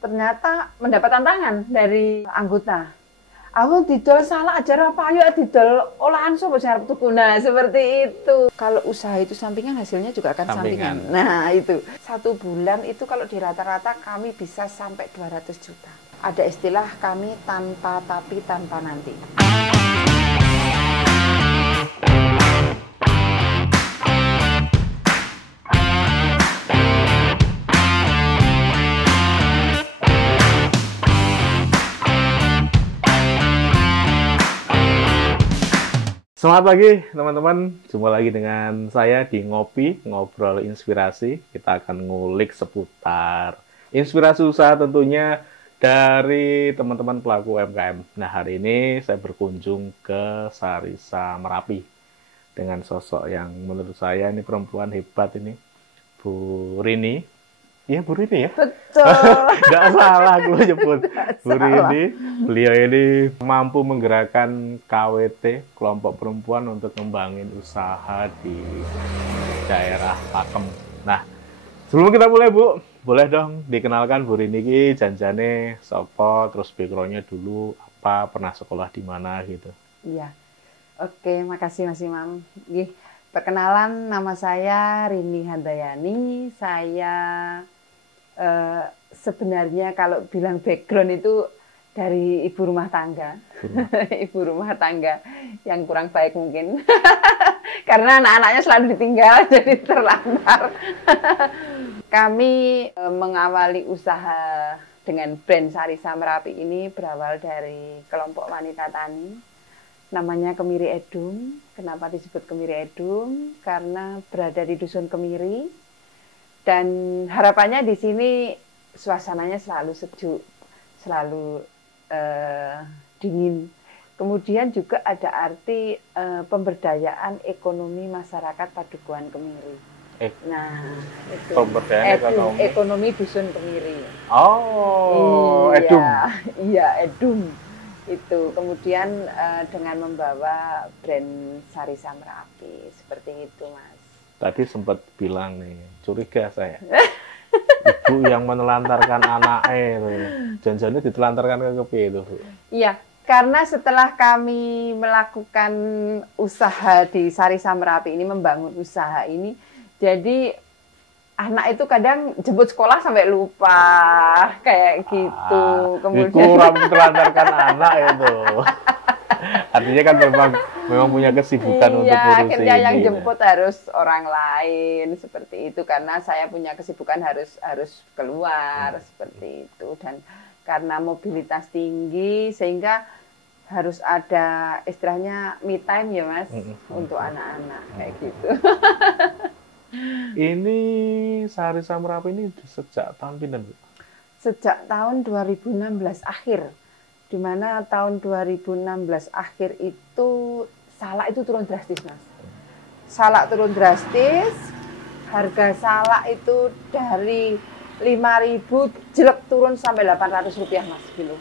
ternyata mendapat tantangan dari anggota. Aku didol salak ajar apa, ayo didol olahan sopo sing arep tuku. Nah, seperti itu. Kalau usaha itu sampingan, hasilnya juga akan sampingan. Nah, itu. 1 bulan itu kalau di rata-rata kami bisa sampai 200 juta. Ada istilah kami tanpa tapi tanpa nanti. Selamat pagi teman-teman, jumpa lagi dengan saya di Ngopi, Ngobrol Inspirasi. Kita akan ngulik seputar inspirasi usaha tentunya dari teman-teman pelaku UMKM. Nah, hari ini saya berkunjung ke Sarisa Merapi dengan sosok yang menurut saya ini perempuan hebat ini, Bu Rini. Iya, Bu Rini ya? Betul. Nggak salah aku nyebut. Bu Rini, beliau ini mampu menggerakkan KWT, kelompok perempuan, untuk ngembangin usaha di daerah Pakem. Nah, sebelum kita mulai, Bu, boleh dong dikenalkan Bu Rini ini janjane sopo, terus background-nya dulu apa, pernah sekolah di mana gitu. Iya. Oke, makasih Mas Imam. Perkenalan, nama saya Rini Handayani. Saya sebenarnya kalau bilang background itu dari ibu rumah tangga. Ibu rumah tangga yang kurang baik mungkin. Karena anak-anaknya selalu ditinggal, jadi terlantar. Kami mengawali usaha dengan brand Sarisa Merapi ini berawal dari kelompok wanita tani. Namanya Kemiri Edung. Kenapa disebut Kemiri Edung? Karena berada di Dusun Kemiri. Dan harapannya di sini suasananya selalu sejuk, selalu dingin. Kemudian juga ada arti pemberdayaan ekonomi masyarakat Padukuhan Kemiri. Nah, itu pemberdayaan ekonomi Dusun Kemiri. Oh, iya, Edung. Iya, Edung. Itu kemudian dengan membawa brand Sarisa Merapi seperti itu, Mas. Tadi sempat bilang nih, curiga saya. Ibu yang menelantarkan anaknya, janjinya ditelantarkan ke kepi itu. Iya, karena setelah kami melakukan usaha di Sarisa Merapi ini, membangun usaha ini, jadi anak itu kadang jemput sekolah sampai lupa, kayak gitu. Kemudian kurang menelantarkan anak itu. Artinya kan memang punya kesibukan untuk ngurusin akhirnya yang ini. jemput harus orang lain seperti itu, karena saya punya kesibukan harus keluar seperti itu, dan karena mobilitas tinggi sehingga harus ada istilahnya me time ya Mas, untuk anak-anak kayak gitu. Ini Sarisa Merapi ini sejak tahun pinten, Bu? Sejak tahun 2016 akhir. Di mana tahun 2016 akhir itu salak itu turun drastis, Mas. Salak turun drastis, harga salak itu dari 5.000 jelek turun sampai Rp800 Mas kilo.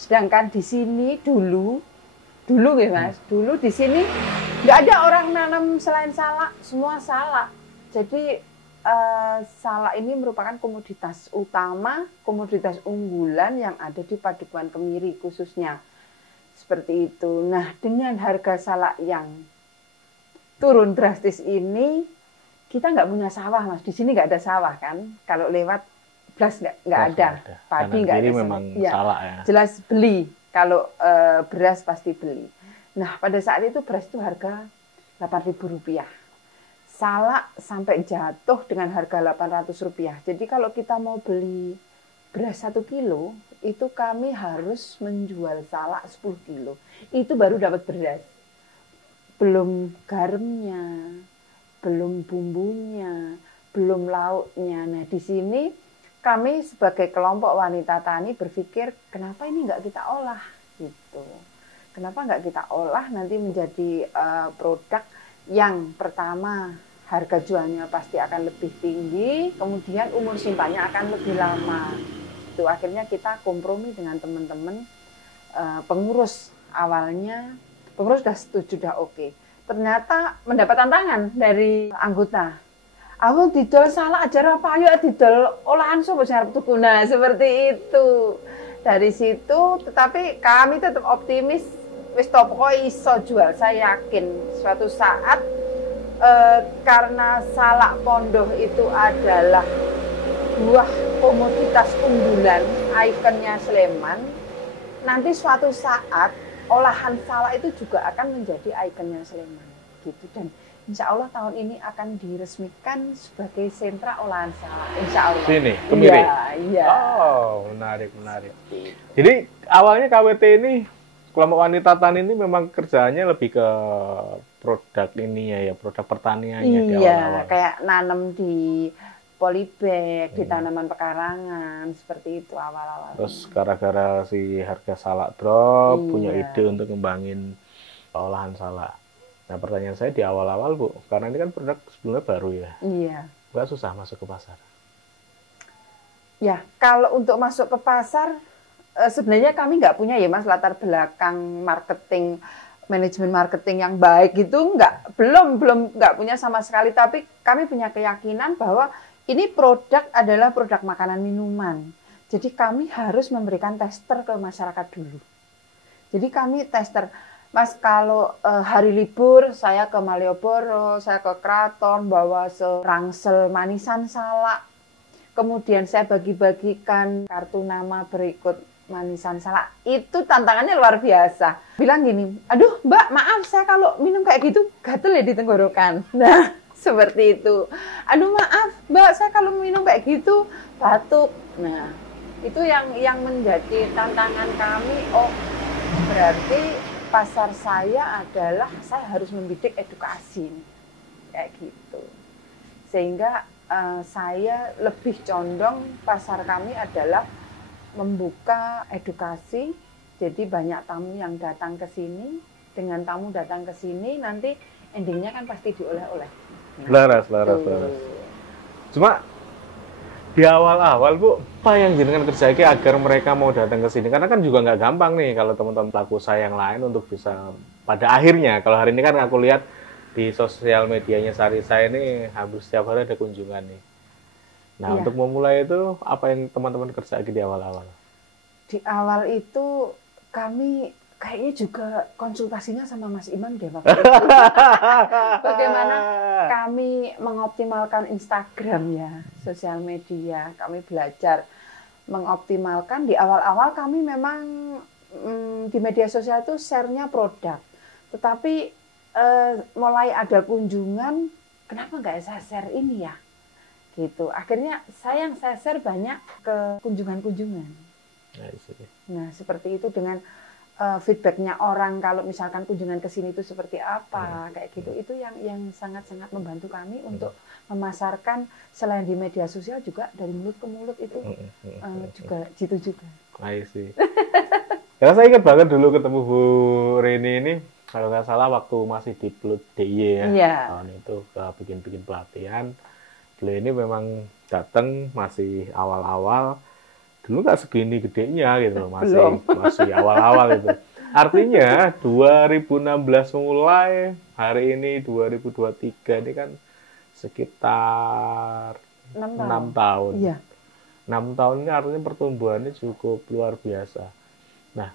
Sedangkan di sini dulu ya Mas, dulu di sini nggak ada orang nanam selain salak, semua salak. Jadi salak ini merupakan komoditas utama, komoditas unggulan yang ada di Padukuhan Kemiri khususnya. Seperti itu. Nah, dengan harga salak yang turun drastis ini, kita nggak punya sawah, Mas. Di sini nggak ada sawah kan? Kalau lewat beras nggak ada. Padi nggak ada. Memang ya, salak ya. Jelas beli. Kalau beras pasti beli. Nah, pada saat itu beras itu harga Rp8.000. Salak sampai jatuh dengan harga Rp800. Jadi kalau kita mau beli beras 1 kilo, itu kami harus menjual salak 10 kilo. Itu baru dapat beras. Belum garamnya, belum bumbunya, belum lauknya. Nah, di sini kami sebagai kelompok wanita tani berpikir, kenapa ini nggak kita olah? Gitu. Kenapa nggak kita olah nanti menjadi produk yang pertama harga jualnya pasti akan lebih tinggi, kemudian umur simpannya akan lebih lama. Itu akhirnya kita kompromi dengan teman-teman pengurus. Awalnya pengurus sudah setuju, sudah oke. Ternyata mendapat tantangan dari anggota. Aku didol salak ajar apa ayo didol olahan sapa sing arep tuku. Nah, seperti itu. Dari situ tetapi kami tetap optimis wis to pokoke iso jual. Saya yakin suatu saat karena salak pondoh itu adalah buah komoditas unggulan, ikonnya Sleman. Nanti suatu saat olahan salak itu juga akan menjadi ikonnya Sleman gitu, dan insya Allah tahun ini akan diresmikan sebagai sentra olahan salak. Insya Allah. Sini, Kemiri. Iya. Oh, menarik. Jadi awalnya KWT ini, kelompok wanita tani ini memang kerjaannya lebih ke produk ini ya, produk pertaniannya di awal-awal. Kayak nanam di polybag, di tanaman pekarangan, seperti itu awal-awal. Terus gara-gara si harga salak drop, punya ide untuk ngembangin olahan salak. Nah, pertanyaan saya di awal-awal, Bu, karena ini kan produk sebelumnya baru ya. Iya. Nggak susah masuk ke pasar? Ya, kalau untuk masuk ke pasar, sebenarnya kami nggak punya ya Mas latar belakang marketing, manajemen marketing yang baik gitu, belum nggak punya sama sekali. Tapi kami punya keyakinan bahwa ini produk adalah produk makanan minuman. Jadi kami harus memberikan tester ke masyarakat dulu. Jadi kami tester. Mas, kalau hari libur saya ke Malioboro, saya ke Kraton, bawa serangsel manisan salak. Kemudian saya bagi-bagikan kartu nama berikut manisan salak. Itu tantangannya luar biasa. Bilang gini, aduh Mbak, maaf saya kalau minum kayak gitu gatel ya di tenggorokan. Nah, seperti itu. Aduh maaf Mbak, saya kalau minum kayak gitu batuk. Nah, itu yang menjadi tantangan kami. Oh, berarti pasar saya adalah saya harus membidik edukasi kayak gitu, sehingga saya lebih condong pasar kami adalah membuka edukasi. Jadi banyak tamu yang datang ke sini, dengan tamu datang ke sini nanti endingnya kan pasti dioleh-oleh. Laras. Cuma di awal-awal, Bu, apa yang jenengan kerjakan agar mereka mau datang ke sini? Karena kan juga nggak gampang nih kalau teman-teman pelaku usaha yang lain untuk bisa pada akhirnya. Kalau hari ini kan aku lihat di sosial medianya Sarisa ini hampir setiap hari ada kunjungan nih. Nah, untuk memulai itu apa yang teman-teman kerjakan di awal-awal? Di awal itu kami kayaknya juga konsultasinya sama Mas Imam deh waktu itu. Bagaimana kami mengoptimalkan Instagram ya, sosial media. Kami belajar mengoptimalkan. Di awal-awal kami memang di media sosial itu share-nya produk. Tetapi mulai ada kunjungan, kenapa nggak saya share ini ya? Gitu. Akhirnya saya share banyak ke kunjungan-kunjungan. Nah, seperti itu dengan feedbacknya orang kalau misalkan kunjungan ke sini itu seperti apa, kayak gitu. Itu yang sangat-sangat membantu kami untuk memasarkan selain di media sosial juga dari mulut ke mulut itu juga gitu juga. Sih. Karena saya ingat banget dulu ketemu Bu Reni ini, kalau nggak salah waktu masih di Plut DIY ya. Tahun itu ke bikin pelatihan. Beliau ini memang datang masih awal-awal. Dulu nggak segini gedenya gitu, masih awal-awal itu. Artinya 2016 mulai, hari ini 2023 ini kan sekitar 6 tahun. Iya. 6 tahun ini artinya pertumbuhannya cukup luar biasa. Nah,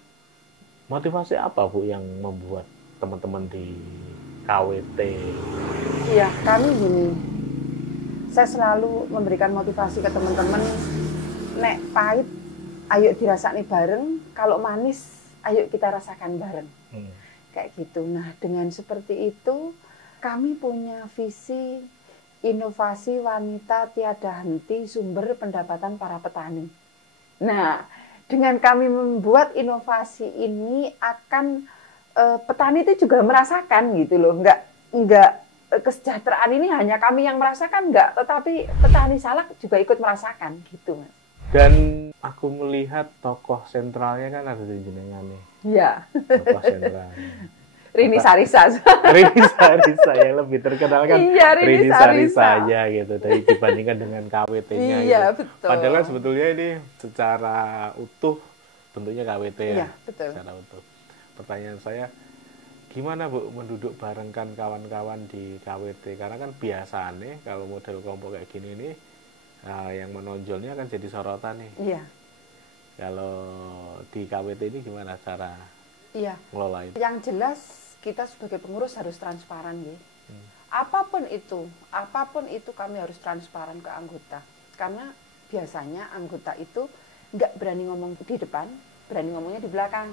motivasi apa Bu yang membuat teman-teman di KWT? Iya, kami gini. Saya selalu memberikan motivasi ke teman-teman. Nek pahit, ayo dirasani bareng. Kalau manis, ayo kita rasakan bareng. Kayak gitu. Nah, dengan seperti itu, kami punya visi inovasi wanita tiada henti sumber pendapatan para petani. Nah, dengan kami membuat inovasi ini akan petani itu juga merasakan gitu loh. Enggak kesejahteraan ini hanya kami yang merasakan, enggak, tetapi petani salak juga ikut merasakan gitu, Mas. Dan aku melihat tokoh sentralnya kan ada di jenengan nih. Iya. Tokoh sentralnya. Rini Sarisa. Rini Sarisa yang lebih terkenal kan. Iya, Rini Sarisa aja gitu dibandingkan dengan KWT-nya. Iya, gitu. Betul. Padahal kan sebetulnya ini secara utuh bentuknya KWT ya. Iya, betul. Secara utuh. Pertanyaan saya, gimana Bu menduduk barengkan kawan-kawan di KWT? Karena kan biasanya kalau model kelompok kayak gini nih, yang menonjolnya kan jadi sorotan nih. Iya. Kalau di KWT ini gimana cara Iya. ngelolain? Yang jelas kita sebagai pengurus harus transparan ya. Apapun itu kami harus transparan ke anggota. Karena biasanya anggota itu nggak berani ngomong di depan, berani ngomongnya di belakang.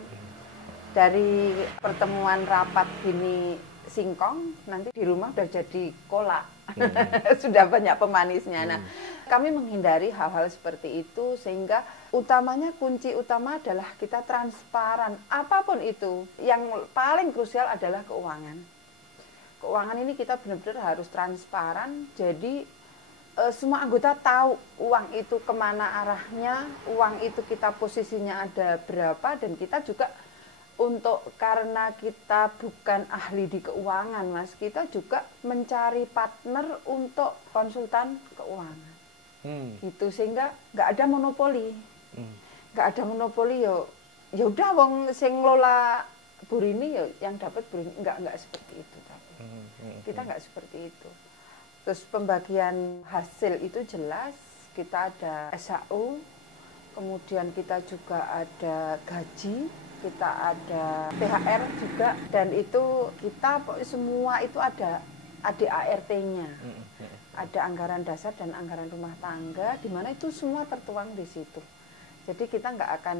Dari pertemuan rapat gini singkong, nanti di rumah udah jadi kolak. Sudah banyak pemanisnya. Nah, kami menghindari hal-hal seperti itu sehingga utamanya kunci utama adalah kita transparan. Apapun itu, yang paling krusial adalah keuangan. Keuangan ini kita benar-benar harus transparan, jadi semua anggota tahu uang itu kemana arahnya, uang itu kita posisinya ada berapa, dan kita juga karena kita bukan ahli di keuangan Mas, kita juga mencari partner untuk konsultan keuangan. Gitu, sehingga nggak ada monopoli. Nggak ada monopoli, ya udah wong sing ngelola Burini ya yang dapat Burini, nggak seperti itu tapi. Kita nggak seperti itu. Terus pembagian hasil itu jelas, kita ada SHU, kemudian kita juga ada gaji, kita ada THR juga, dan itu kita semua itu ada ADART-nya. Ada anggaran dasar dan anggaran rumah tangga, di mana itu semua tertuang di situ. Jadi kita nggak akan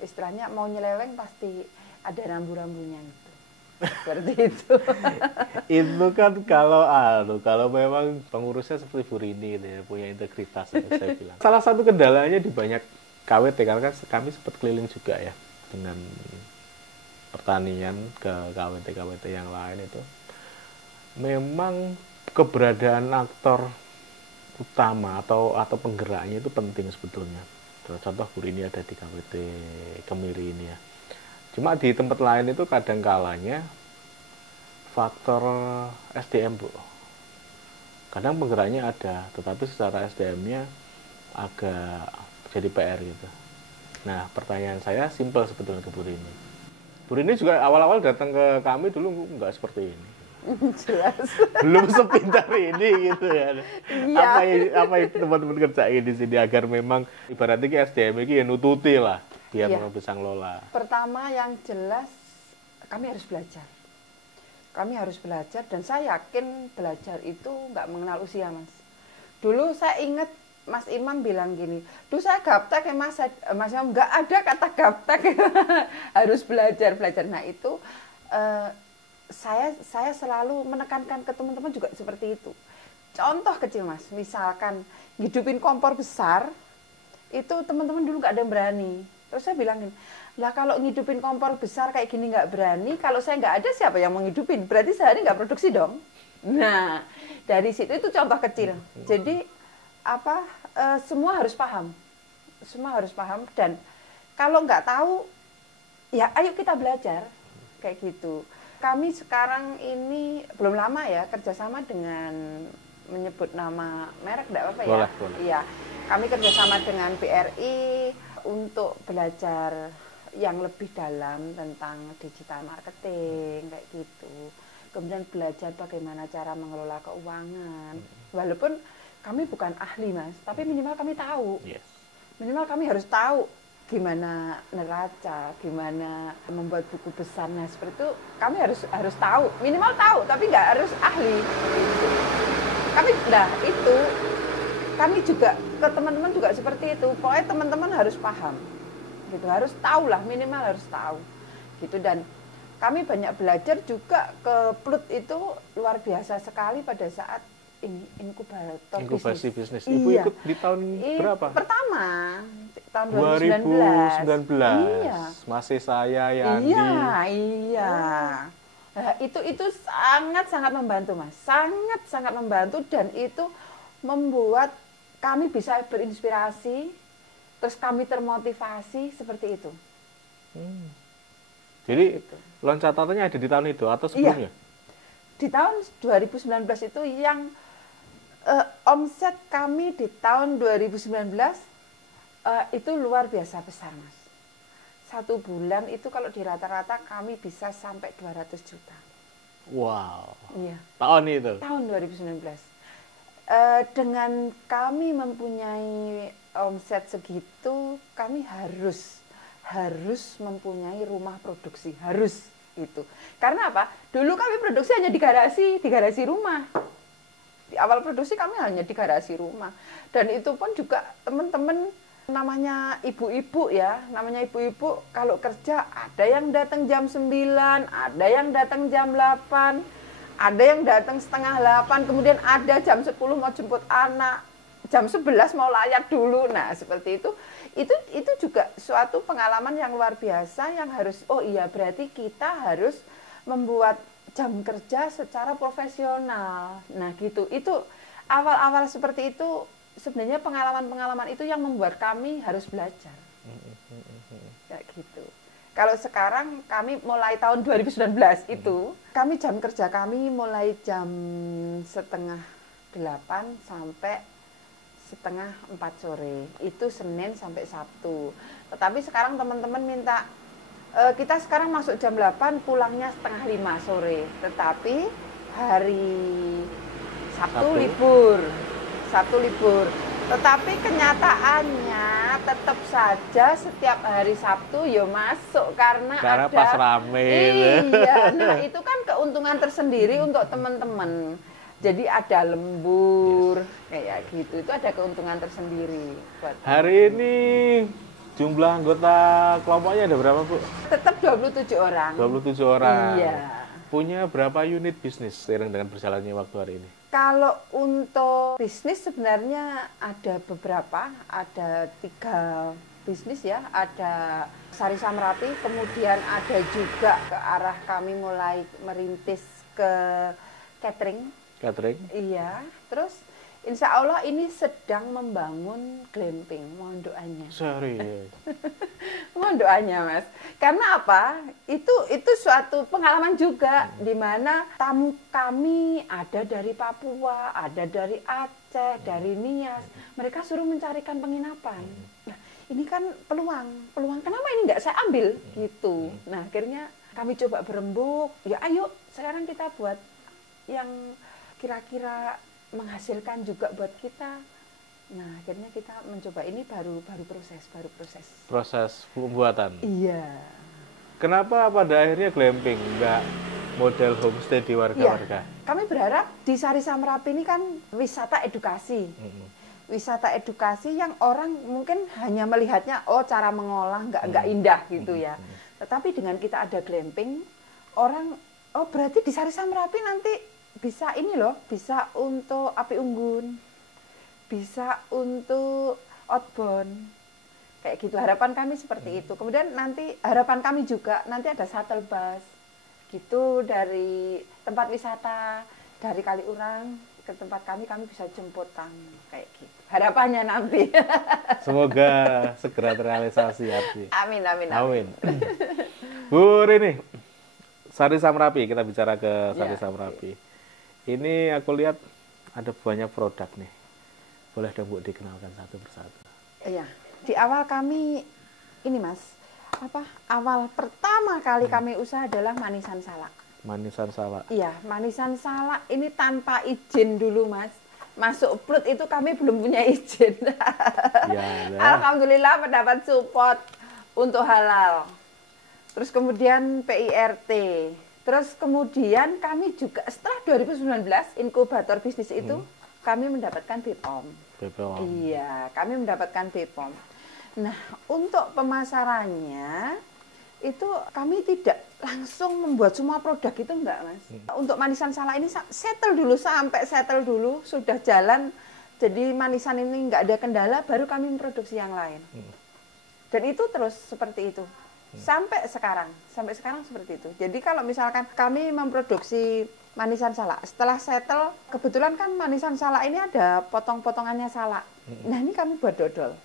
istilahnya mau nyeleweng, pasti ada rambu-rambunya itu. Seperti itu. Itu kan kalau memang pengurusnya seperti Burini gitu ya, punya integritas ya, saya bilang. Salah satu kendalanya di banyak KWT, karena kan kami sempat keliling juga ya dengan pertanian ke KWT yang lain itu. Memang keberadaan aktor utama atau penggeraknya itu penting sebetulnya. Contoh Burini ada di KWT Kemiri ini ya. Cuma di tempat lain itu kadang kalanya faktor SDM Bu. Kadang penggeraknya ada, tetapi secara SDM-nya agak jadi PR gitu. Nah, pertanyaan saya simpel sebetulnya ke Burini. Burini juga awal-awal datang ke kami dulu nggak seperti ini. Jelas. Belum sepintar ini gitu ya. Iya. Apa yang teman-teman kerjain di sini agar memang ibaratnya SDM ini ya nututi lah, biar memang bisa ngelola. Pertama yang jelas kami harus belajar. Kami harus belajar, dan saya yakin belajar itu nggak mengenal usia Mas. Dulu saya ingat Mas Imam bilang gini, "Duh saya gaptek ya Mas Imam, nggak ada kata gaptek." Harus belajar. Nah itu saya selalu menekankan ke teman-teman juga seperti itu. Contoh kecil Mas, misalkan ngidupin kompor besar, itu teman-teman dulu nggak ada yang berani. Terus saya bilangin, lah kalau ngidupin kompor besar kayak gini nggak berani, kalau saya nggak ada siapa yang mau ngidupin? Berarti sehari nggak produksi dong. Nah, dari situ itu contoh kecil. Jadi semua harus paham. Semua harus paham, dan kalau nggak tahu, ya ayo kita belajar. Kayak gitu. Kami sekarang ini belum lama ya kerjasama dengan, menyebut nama merek enggak apa-apa ya? Boleh. Iya. Kami kerjasama dengan BRI untuk belajar yang lebih dalam tentang digital marketing kayak gitu. Kemudian belajar bagaimana cara mengelola keuangan. Walaupun kami bukan ahli Mas, tapi minimal kami tahu. Yes. Minimal kami harus tahu gimana neraca, gimana membuat buku besar. Nah seperti itu kami harus tahu, minimal tahu, tapi nggak harus ahli. Kami juga ke teman-teman juga seperti itu. Pokoknya teman-teman harus paham, gitu, harus tahu lah, minimal harus tahu, gitu. Dan kami banyak belajar juga ke Plut itu luar biasa sekali pada saat inkubator bisnis. Ibu ikut di tahun berapa? Pertama, tahun 2019. Iya. Masih saya, Yandi. Iya. Nah, itu sangat membantu Mas. Sangat membantu, dan itu membuat kami bisa berinspirasi, terus kami termotivasi seperti itu. Jadi loncatannya ada di tahun itu atau sebelumnya? Iya. Di tahun 2019 itu yang omset kami di tahun 2019 itu luar biasa besar Mas. 1 bulan itu kalau di rata-rata kami bisa sampai 200 juta. Wow. Iya. Tahun itu? Tahun 2019. Dengan kami mempunyai omset segitu, kami harus mempunyai rumah produksi, harus itu. Karena apa? Dulu kami produksi hanya di garasi rumah. Di awal produksi kami hanya di garasi rumah. Dan itu pun juga teman-teman namanya ibu-ibu ya, kalau kerja ada yang datang jam 9, ada yang datang jam 8, ada yang datang setengah 8, kemudian ada jam 10 mau jemput anak, jam 11 mau layak dulu. Nah, seperti itu juga suatu pengalaman yang luar biasa yang harus, oh iya berarti kita harus membuat jam kerja secara profesional. Nah, gitu. Itu awal-awal seperti itu sebenarnya pengalaman-pengalaman itu yang membuat kami harus belajar. Kayak gitu. Kalau sekarang kami mulai tahun 2019 itu, kami jam kerja kami mulai jam setengah 8 sampai setengah 4 sore. Itu Senin sampai Sabtu. Tetapi sekarang teman-teman minta, kita sekarang masuk jam 8, pulangnya setengah 5 sore. Tetapi hari Sabtu libur. Tetapi kenyataannya tetap saja setiap hari Sabtu ya masuk karena ada pas rame. Iya, nah itu kan keuntungan tersendiri untuk teman-teman. Jadi ada lembur kayak gitu. Itu ada keuntungan tersendiri buat hari ini jumlah anggota kelompoknya ada berapa, Bu? Tetap 27 orang. 27 orang. Iya. Punya berapa unit bisnis seiring dengan berjalannya waktu hari ini? Kalau untuk bisnis sebenarnya ada beberapa, ada 3 bisnis ya, ada Sari Samrapi, kemudian ada juga ke arah kami mulai merintis ke catering. Catering? Iya, terus insya Allah ini sedang membangun glamping, mohon doanya. Serius? Mohon doanya, Mas. Karena apa? Itu suatu pengalaman juga di mana tamu kami ada dari Papua, ada dari Aceh, dari Nias. Mereka suruh mencarikan penginapan. Nah, ini kan peluang. Kenapa ini nggak saya ambil gitu? Nah, akhirnya kami coba berembuk. Ya, ayo sekarang kita buat yang kira-kira menghasilkan juga buat kita. Nah, akhirnya kita mencoba ini baru proses. Proses pembuatan? Iya. Kenapa pada akhirnya glamping, nggak model homestay di warga-warga? Iya. Kami berharap di Sari Samrapi ini kan wisata edukasi. Wisata edukasi yang orang mungkin hanya melihatnya, oh cara mengolah nggak indah gitu ya. Tetapi dengan kita ada glamping, orang, oh berarti di Sari Samrapi nanti bisa ini loh, bisa untuk api unggun, bisa untuk outbound. Kayak gitu, harapan kami seperti itu. Kemudian nanti harapan kami juga nanti ada shuttle bus gitu dari tempat wisata, dari Kaliurang ke tempat kami bisa jemput tamu kayak gitu. Harapannya nanti. Semoga segera terrealisasi. Amin. Bu Rini, Sari Samrapi, kita bicara ke Sari Samrapi. Ini aku lihat ada banyak produk nih. Boleh dong Bu dikenalkan satu persatu? Iya. Di awal kami ini Mas, awal pertama kali kami usaha adalah manisan salak. Manisan salak. Iya, manisan salak ini tanpa izin dulu Mas. Masuk perut itu kami belum punya izin. Ya, Alhamdulillah mendapat support untuk halal. Terus kemudian PIRT. Terus kemudian kami juga setelah 2019 inkubator bisnis itu kami mendapatkan BPOM. Iya, kami mendapatkan BPOM. Nah, untuk pemasarannya itu kami tidak langsung membuat semua produk itu enggak, Mas. Untuk manisan salak ini sampai settle dulu, sudah jalan. Jadi manisan ini enggak ada kendala, baru kami memproduksi yang lain. Dan itu terus seperti itu. Sampai sekarang seperti itu. Jadi kalau misalkan kami memproduksi manisan salak, setelah settle, kebetulan kan manisan salak ini ada potong-potongannya salak. Nah, ini kami buat dodol.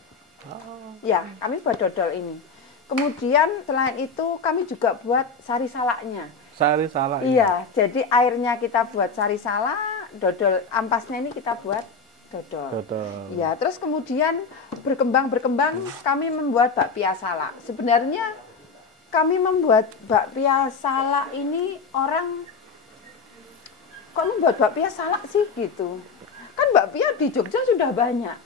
Ya, kami buat dodol ini. Kemudian selain itu kami juga buat sari salaknya. Sari salaknya? Iya, jadi airnya kita buat sari salak, dodol ampasnya ini kita buat dodol. Ya, terus kemudian berkembang kami membuat bakpia salak. Sebenarnya kami membuat bakpia salak ini orang kok membuat bakpia salak sih gitu. Kan bakpia di Jogja sudah banyak.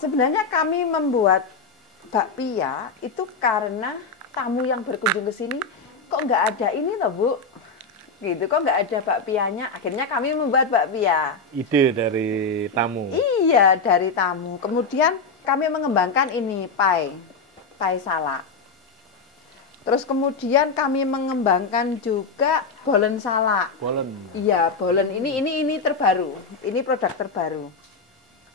Sebenarnya kami membuat bakpia itu karena tamu yang berkunjung ke sini kok nggak ada ini loh Bu, gitu, kok nggak ada bakpianya. Akhirnya kami membuat bakpia. Ide dari tamu. Iya, dari tamu. Kemudian kami mengembangkan ini pai salak. Terus kemudian kami mengembangkan juga bolen salak. Bolen. Iya, bolen ini terbaru. Ini produk terbaru.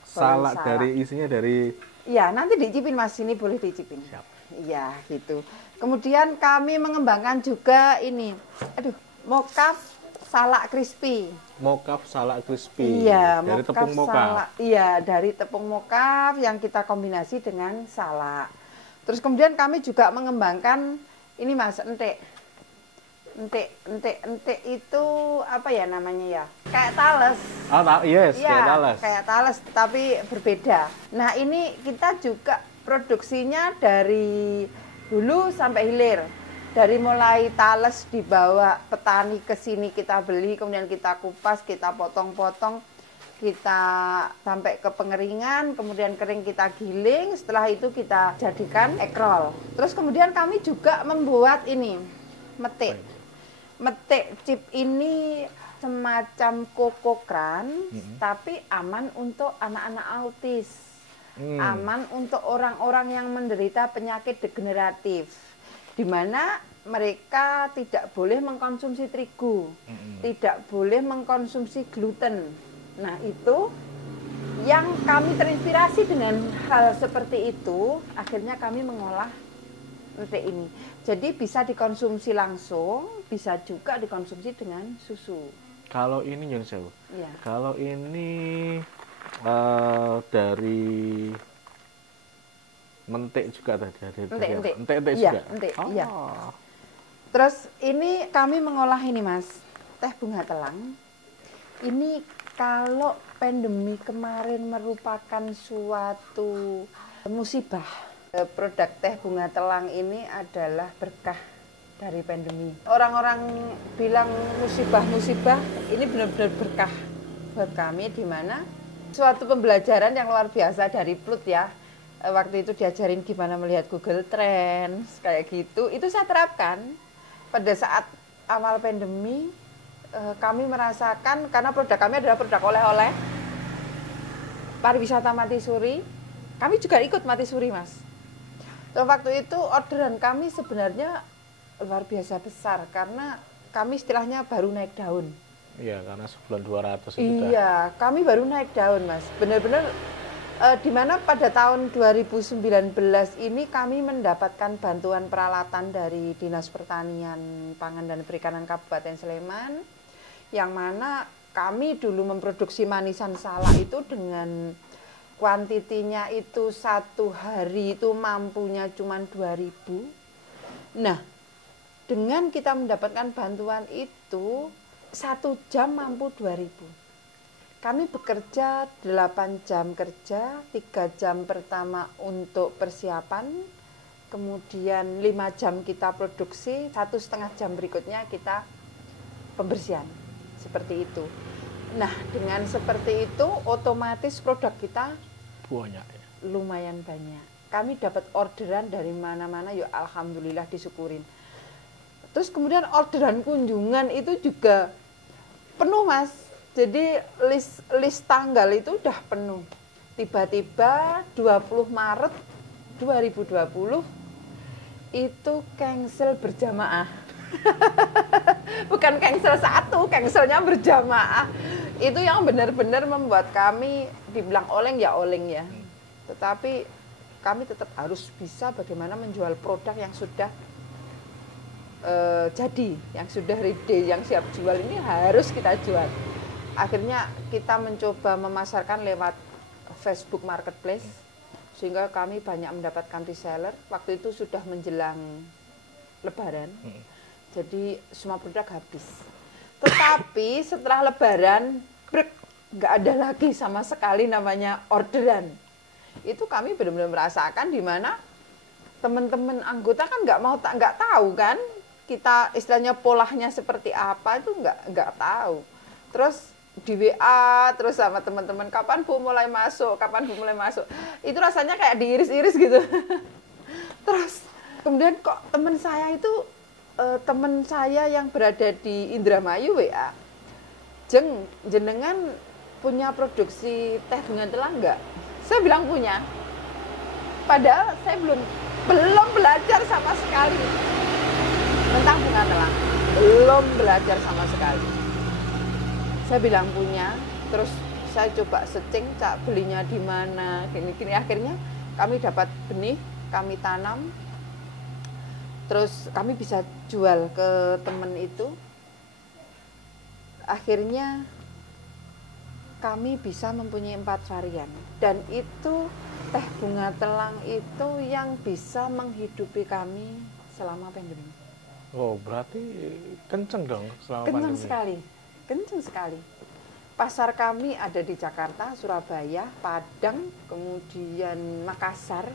Salak dari isinya dari. Iya, nanti dicipin Mas, ini boleh dicipin. Siap. Iya, gitu. Kemudian kami mengembangkan juga ini, mokaf salak crispy. Mokaf salak crispy. Iya, dari mokaf tepung mokaf. salak. Iya, dari tepung mokaf yang kita kombinasi dengan salak. Terus kemudian kami juga mengembangkan ini Mas, entek. Entek itu apa ya namanya ya? Kayak tales. Oh, yes, ya, kayak tales. Kayak tales, tapi berbeda. Nah, ini kita juga produksinya dari hulu sampai hilir. Dari mulai tales dibawa petani ke sini kita beli, kemudian kita kupas, kita potong-potong, kita sampai ke pengeringan, kemudian kering kita giling, setelah itu kita jadikan ekrol. Terus kemudian kami juga membuat ini, metik. Metik chip ini semacam kokokran, tapi aman untuk anak-anak autis. Aman untuk orang-orang yang menderita penyakit degeneratif, di mana mereka tidak boleh mengkonsumsi terigu, tidak boleh mengkonsumsi gluten. Nah, itu yang kami terinspirasi dengan hal seperti itu, akhirnya kami mengolah metik ini. Jadi bisa dikonsumsi langsung, bisa juga dikonsumsi dengan susu. Kalau ini yang saya, ya. Kalau ini dari mentik juga tadi ada. Entek iya, juga. Entek, iya. Terus ini kami mengolah ini Mas, teh bunga telang. Ini kalau pandemi kemarin merupakan suatu musibah. Produk teh bunga telang ini adalah berkah dari pandemi. Orang-orang bilang musibah-musibah, ini benar-benar berkah buat kami, di mana suatu pembelajaran yang luar biasa dari Plut ya. Waktu itu diajarin gimana melihat Google Trends, kayak gitu. Itu saya terapkan pada saat awal pandemi. Kami merasakan, karena produk kami adalah produk oleh-oleh, pariwisata Mati Suri. Kami juga ikut Mati Suri Mas. Dan waktu itu orderan kami sebenarnya luar biasa besar, karena kami istilahnya baru naik daun. Iya, karena sebulan 200 itu. Iya, kami baru naik daun Mas. Benar-benar di mana pada tahun 2019 ini kami mendapatkan bantuan peralatan dari Dinas Pertanian, Pangan dan Perikanan Kabupaten Sleman, yang mana kami dulu memproduksi manisan salak itu dengan kuantitinya itu satu hari itu mampunya cuma 2.000. Nah, dengan kita mendapatkan bantuan itu 1 jam mampu 2.000. Kami bekerja 8 jam kerja, 3 jam pertama untuk persiapan, kemudian 5 jam kita produksi, 1,5 jam berikutnya kita pembersihan. Seperti itu. Nah, dengan seperti itu otomatis produk kita banyak ya. Lumayan banyak. Kami dapat orderan dari mana-mana, ya alhamdulillah disyukurin. Terus kemudian orderan kunjungan itu juga penuh Mas. Jadi list tanggal itu udah penuh. Tiba-tiba 20 Maret 2020 itu cancel berjamaah. Bukan cancel satu, cancelnya berjamaah. Itu yang benar-benar membuat kami dibilang oleng ya oleng ya. Tetapi kami tetap harus bisa bagaimana menjual produk yang sudah jadi, yang sudah ready, yang siap jual ini harus kita jual. Akhirnya kita mencoba memasarkan lewat Facebook Marketplace, sehingga kami banyak mendapatkan reseller. Waktu itu sudah menjelang Lebaran, jadi semua produk habis. Tetapi setelah Lebaran, nggak ada lagi sama sekali namanya orderan. Itu kami benar-benar merasakan di mana teman-teman anggota kan nggak tahu kan, kita istilahnya polanya seperti apa itu nggak tahu. Terus di WA terus sama teman-teman, kapan Bu mulai masuk, kapan Bu mulai masuk, itu rasanya kayak diiris-iris gitu. Terus kemudian kok teman saya itu teman saya yang berada di Indramayu WA, jenengan punya produksi teh bunga telang nggak? Saya bilang punya. Padahal saya belum belajar sama sekali tentang bunga telang. Belum belajar sama sekali. Saya bilang punya, terus saya coba searching, belinya di mana, gini-gini. Akhirnya kami dapat benih, kami tanam, terus kami bisa jual ke temen itu. Akhirnya kami bisa mempunyai 4 varian, dan itu teh bunga telang itu yang bisa menghidupi kami selama pandemi. Oh, berarti kenceng dong selama kenceng pandemi. Kenceng sekali. Pasar kami ada di Jakarta, Surabaya, Padang, kemudian Makassar.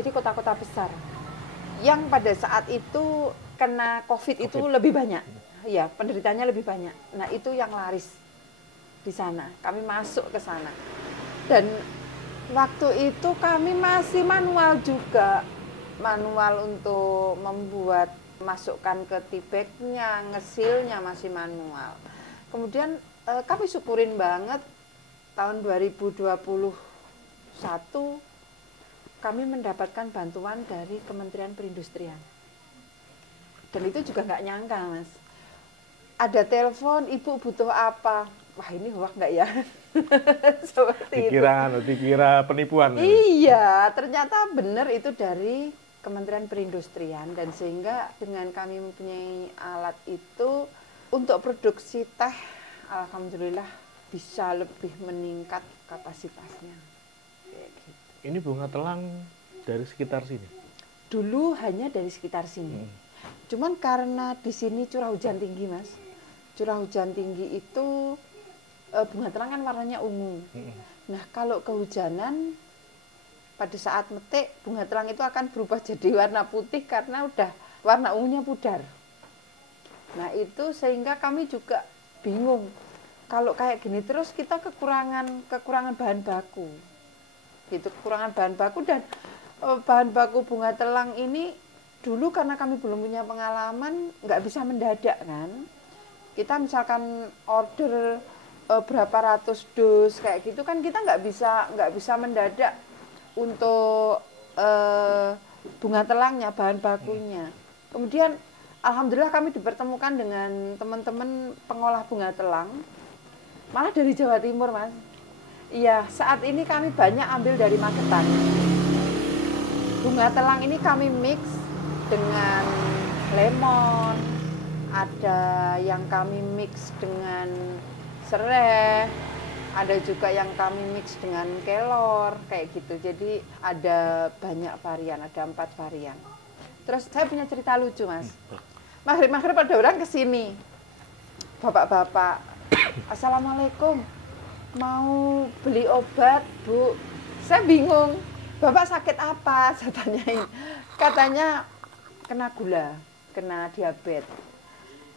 Jadi kota-kota besar. Yang pada saat itu kena COVID itu lebih banyak. Ya, penderitanya lebih banyak. Nah, itu yang laris di sana. Kami masuk ke sana. Dan waktu itu kami masih manual juga. Manual untuk membuat, masukkan ke tea bagnya, ngesilnya masih manual. Kemudian kami syukurin banget tahun 2021 kami mendapatkan bantuan dari Kementerian Perindustrian. Dan itu juga nggak nyangka, Mas. Ada telepon, Ibu butuh apa? Wah, ini hoax nggak ya? Seperti dikira penipuan. Iya, ternyata benar itu dari Kementerian Perindustrian, dan sehingga dengan kami mempunyai alat itu untuk produksi teh, alhamdulillah bisa lebih meningkat kapasitasnya. Kayak gitu. Ini bunga telang dari sekitar sini? Dulu hanya dari sekitar sini. Cuman karena di sini curah hujan tinggi, Mas. Curah hujan tinggi itu bunga telang kan warnanya ungu. Nah, kalau kehujanan pada saat metik, bunga telang itu akan berubah jadi warna putih karena udah warna ungunya pudar. Nah, itu sehingga kami juga bingung. Kalau kayak gini terus kita kekurangan bahan baku. Itu kekurangan bahan baku, dan bahan baku bunga telang ini dulu karena kami belum punya pengalaman, nggak bisa mendadak kan. Kita misalkan order berapa ratus dus kayak gitu kan, kita nggak bisa mendadak untuk bunga telangnya, bahan bakunya. Kemudian alhamdulillah kami dipertemukan dengan teman-teman pengolah bunga telang, malah dari Jawa Timur, Mas. Iya, saat ini kami banyak ambil dari Magetan. Bunga telang ini kami mix dengan lemon, ada yang kami mix dengan serai, ada juga yang kami mix dengan kelor, kayak gitu. Jadi ada banyak varian, ada 4 varian. Terus saya punya cerita lucu, Mas. Maghrib ada orang kesini, bapak-bapak, Assalamualaikum, mau beli obat, Bu. Saya bingung, Bapak sakit apa? Saya tanyain. Katanya kena gula, kena diabetes.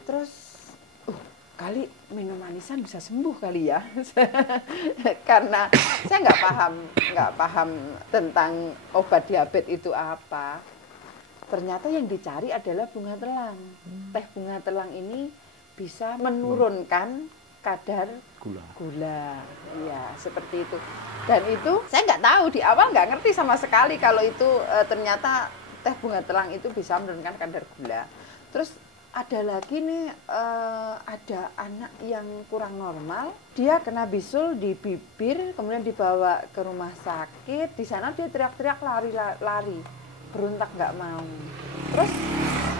Terus, kali minum manisan bisa sembuh kali ya. Karena saya nggak paham tentang obat diabetes itu apa. Ternyata yang dicari adalah bunga telang. Teh bunga telang ini bisa menurunkan kadar gula. Ya, seperti itu. Dan itu saya nggak tahu, di awal nggak ngerti sama sekali kalau itu ternyata teh bunga telang itu bisa menurunkan kadar gula. Terus ada lagi nih, ada anak yang kurang normal, dia kena bisul di bibir, kemudian dibawa ke rumah sakit. Di sana dia teriak-teriak lari. Berontak nggak mau. Terus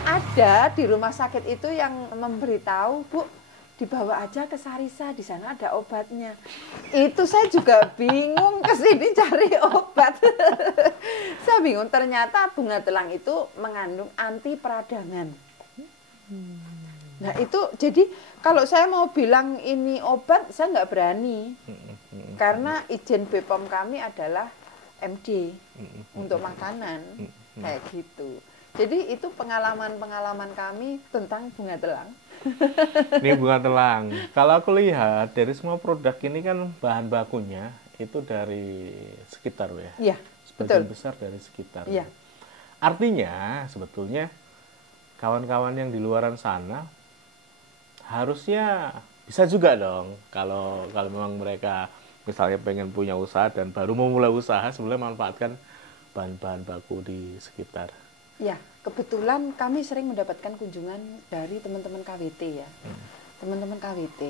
ada di rumah sakit itu yang memberitahu, Bu, dibawa aja ke Sarisa, di sana ada obatnya. Itu saya juga bingung ke sini cari obat. Saya bingung, ternyata bunga telang itu mengandung anti peradangan. Nah itu, jadi kalau saya mau bilang ini obat, saya nggak berani. Karena izin BPOM kami adalah MD untuk makanan. kayak gitu. Jadi itu pengalaman-pengalaman kami tentang bunga telang. Ini bunga telang. Kalau aku lihat dari semua produk ini kan bahan bakunya itu dari sekitar ya. Iya, Sebagian betul. besar dari sekitar. Iya. Artinya sebetulnya kawan-kawan yang di luaran sana harusnya bisa juga dong kalau memang mereka misalnya pengen punya usaha dan baru mau mulai usaha sebenarnya manfaatkan bahan-bahan baku di sekitar. Ya, kebetulan kami sering mendapatkan kunjungan dari teman-teman KWT ya. Teman-teman KWT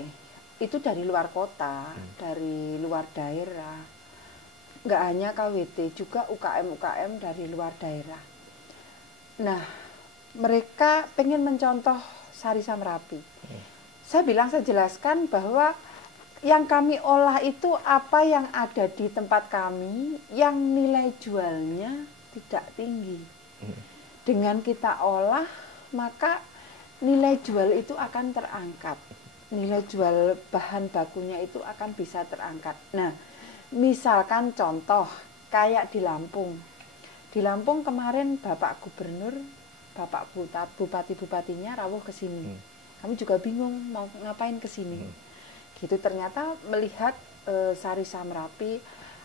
itu dari luar kota, dari luar daerah. Nggak hanya KWT, juga UKM-UKM dari luar daerah. Nah, mereka pengen mencontoh Sarisa Merapi. Saya jelaskan bahwa yang kami olah itu apa yang ada di tempat kami, yang nilai jualnya tidak tinggi. Dengan kita olah, maka nilai jual itu akan terangkat. Nilai jual bahan bakunya itu akan bisa terangkat. Nah, misalkan contoh, kayak di Lampung. Di Lampung kemarin Bapak Gubernur, Bapak Bupati-Bupatinya rawuh ke sini. Kami juga bingung mau ngapain ke sini. Gitu ternyata melihat Sarisa Merapi,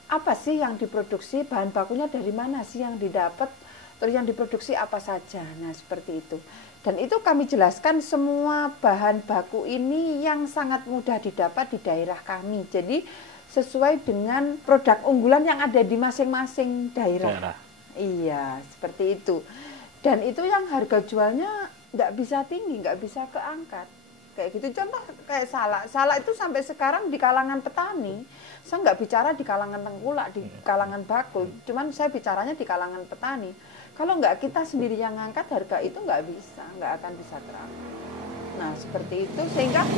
apa sih yang diproduksi, bahan bakunya dari mana sih yang didapat, terus yang diproduksi apa saja. Nah, seperti itu. Dan itu kami jelaskan semua bahan baku ini yang sangat mudah didapat di daerah kami. Jadi sesuai dengan produk unggulan yang ada di masing-masing daerah. Iya, seperti itu. Dan itu yang harga jualnya nggak bisa tinggi, nggak bisa keangkat. Kayak gitu, contoh kayak salak. Salak itu sampai sekarang di kalangan petani, saya nggak bicara di kalangan tengkulak, di kalangan bakul. Cuman saya bicaranya di kalangan petani. Kalau nggak kita sendiri yang ngangkat, harga itu nggak akan bisa terangkat. Nah, seperti itu. Sehingga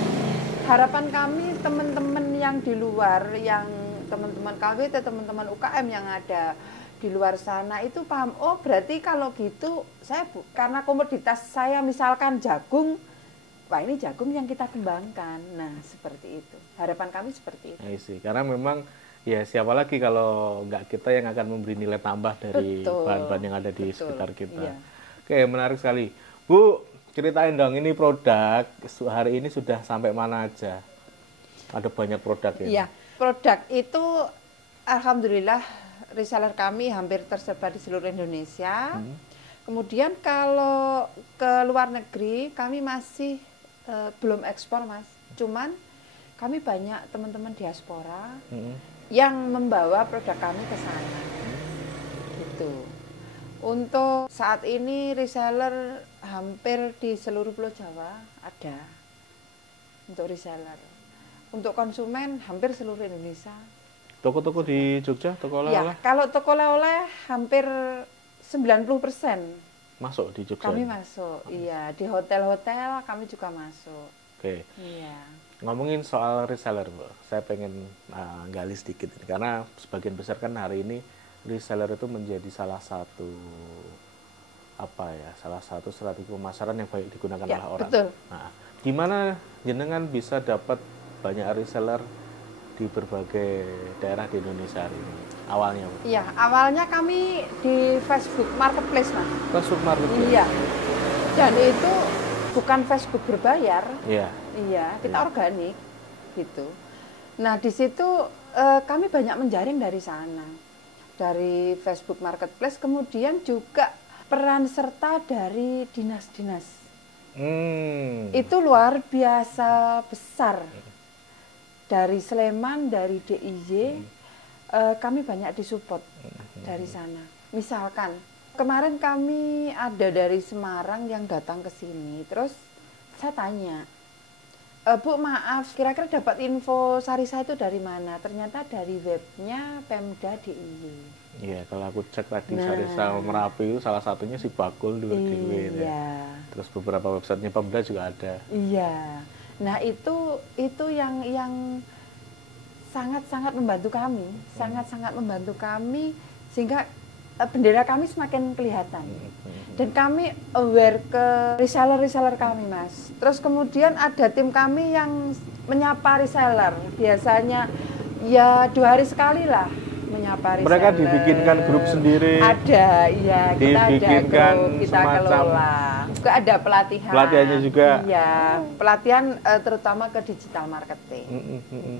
harapan kami teman-teman yang di luar, yang teman-teman KWT, teman-teman UKM yang ada di luar sana itu paham, oh berarti kalau gitu, karena komoditas saya misalkan jagung, wah ini jagung yang kita kembangkan. Nah, seperti itu. Harapan kami seperti itu. Iya, karena memang ya siapa lagi kalau nggak kita yang akan memberi nilai tambah dari bahan-bahan yang ada di sekitar kita. Iya. Oke, menarik sekali. Bu, ceritain dong ini produk hari ini sudah sampai mana aja? Ada banyak produk ya? Iya, produk itu alhamdulillah reseller kami hampir tersebar di seluruh Indonesia. Kemudian kalau ke luar negeri kami masih belum ekspor, Mas. Cuman kami banyak teman-teman diaspora yang membawa produk kami ke sana. Gitu. Untuk saat ini reseller hampir di seluruh Pulau Jawa ada. Untuk reseller. Untuk konsumen hampir seluruh Indonesia. Toko-toko di Jogja, toko oleh-oleh? Ya, kalau toko oleh-oleh hampir 90% masuk di Jogja. Kami masuk, iya. Di hotel-hotel kami juga masuk. Oke. Iya. Ngomongin soal reseller, Bu. Saya pengen gali sedikit ini, karena sebagian besar kan hari ini reseller itu menjadi salah satu strategi pemasaran yang baik digunakan oleh orang. Betul. Nah, gimana jenengan bisa dapat banyak reseller di berbagai daerah di Indonesia hari ini? Awalnya, Bu. Iya, awalnya kami di Facebook Marketplace, Mas. Facebook Marketplace. Iya. Dan itu bukan Facebook berbayar. Iya. Iya, kita organik gitu. Nah, di situ kami banyak menjaring dari sana. Dari Facebook Marketplace, kemudian juga peran serta dari dinas-dinas. Itu luar biasa besar. Dari Sleman, dari DIY, kami banyak disupport dari sana. Misalkan, kemarin kami ada dari Semarang yang datang ke sini, terus saya tanya, Bu maaf, kira-kira dapat info Sarisa itu dari mana? Ternyata dari webnya Pemda DIY. Iya, kalau aku cek tadi Sarisa Merapi itu salah satunya si Bakul dulu DIY. Iya. Terus beberapa websitenya Pemda juga ada. Iya. Nah itu yang sangat-sangat membantu kami, sangat-sangat membantu kami sehingga bendera kami semakin kelihatan. Dan kami aware ke reseller-reseller kami, Mas. Terus kemudian ada tim kami yang menyapa reseller. Biasanya ya 2 hari sekali lah menyapa reseller. Mereka dibikinkan grup sendiri. Ada, iya. Kita dibikinkan ada grup, kita kelola. Juga ada pelatihan. Pelatihannya juga. Iya, pelatihan terutama ke digital marketing.